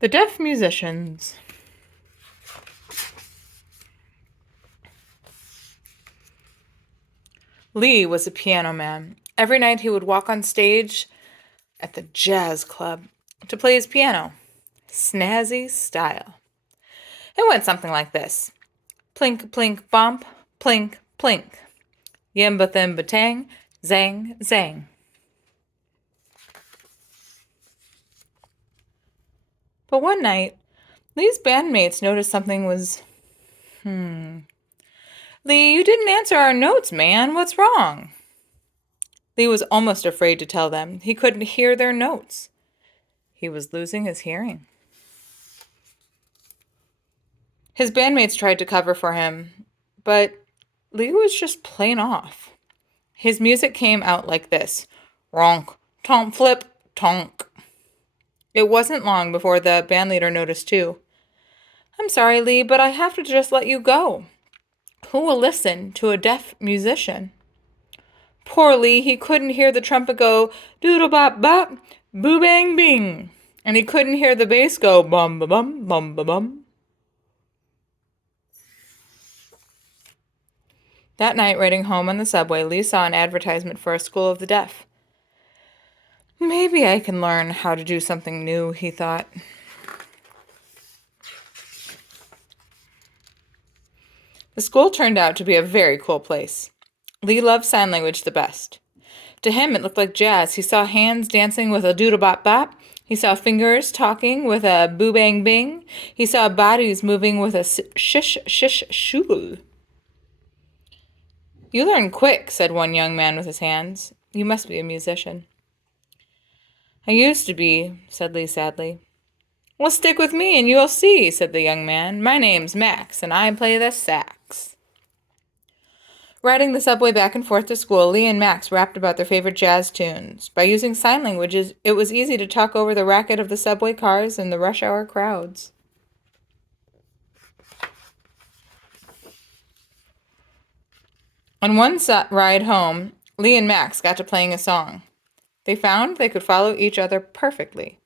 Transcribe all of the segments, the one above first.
The Deaf Musicians. Lee was a piano man. Every night he would walk on stage at the jazz club to play his piano, snazzy style. It went something like this. Plink, plink, bump, plink, plink. Yimba thimba tang, zang, zang. But one night, Lee's bandmates noticed something was, Lee, you didn't answer our notes, man. What's wrong? Lee was almost afraid to tell them. He couldn't hear their notes. He was losing his hearing. His bandmates tried to cover for him, but Lee was just plain off. His music came out like this. Ronk, tomp flip, tonk. It wasn't long before the bandleader noticed too. I'm sorry, Lee, but I have to just let you go. Who will listen to a deaf musician? Poor Lee, he couldn't hear the trumpet go doodle-bop-bop, boo-bang-bing, and he couldn't hear the bass go bum-ba-bum, bum-ba-bum. That night, riding home on the subway, Lee saw an advertisement for a school of the deaf. Maybe I can learn how to do something new, he thought. The school turned out to be a very cool place. Lee loved sign language the best. To him, it looked like jazz. He saw hands dancing with a doodle-bop-bop. He saw fingers talking with a boo-bang-bing. He saw bodies moving with a shish-shish-shoo. You learn quick, said one young man with his hands. You must be a musician. I used to be, said Lee sadly. Well, stick with me and you'll see, said the young man. My name's Max, and I play the sax. Riding the subway back and forth to school, Lee and Max rapped about their favorite jazz tunes. By using sign languages, it was easy to talk over the racket of the subway cars and the rush hour crowds. On one ride home, Lee and Max got to playing a song. They found they could follow each other perfectly.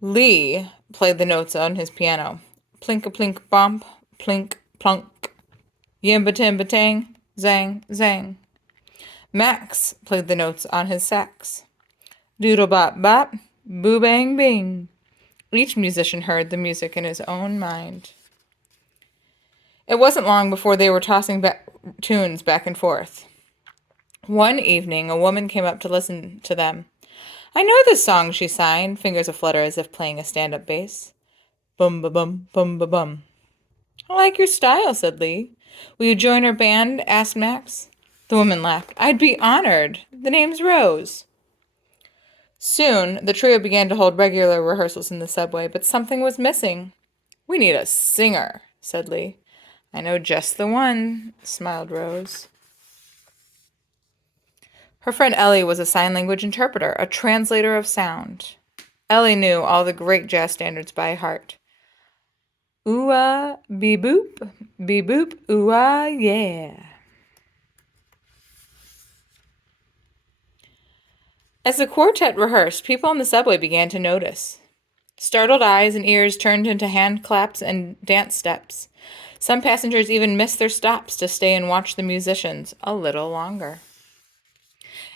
Lee played the notes on his piano. Plink-a-plink bump, plink plunk. Yimba-timba tang, zang, zang. Max played the notes on his sax. Doodle-bop-bop, boo-bang-bing. Each musician heard the music in his own mind. It wasn't long before they were tossing tunes back and forth. One evening, a woman came up to listen to them. I know this song, she sighed, fingers aflutter as if playing a stand-up bass. Bum-ba-bum, bum-ba-bum. I like your style, said Lee. Will you join our band? Asked Max. The woman laughed. I'd be honored. The name's Rose. Soon, the trio began to hold regular rehearsals in the subway, but something was missing. We need a singer, said Lee. I know just the one, smiled Rose. Her friend Ellie was a sign language interpreter, a translator of sound. Ellie knew all the great jazz standards by heart. Ooh-ah, be-boop, ooh-ah, yeah. As the quartet rehearsed, people on the subway began to notice. Startled eyes and ears turned into hand claps and dance steps. Some passengers even missed their stops to stay and watch the musicians a little longer.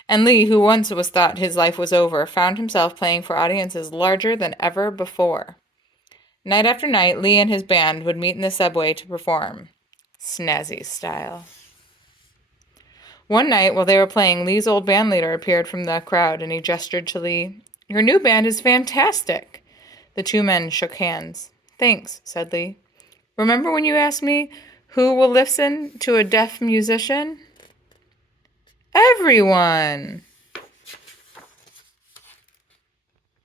And Lee, who once was thought his life was over, found himself playing for audiences larger than ever before. Night after night, Lee and his band would meet in the subway to perform, snazzy style. One night, while they were playing, Lee's old band leader appeared from the crowd, and he gestured to Lee. Your new band is fantastic. The two men shook hands. Thanks, said Lee. Remember when you asked me who will listen to a deaf musician? Everyone.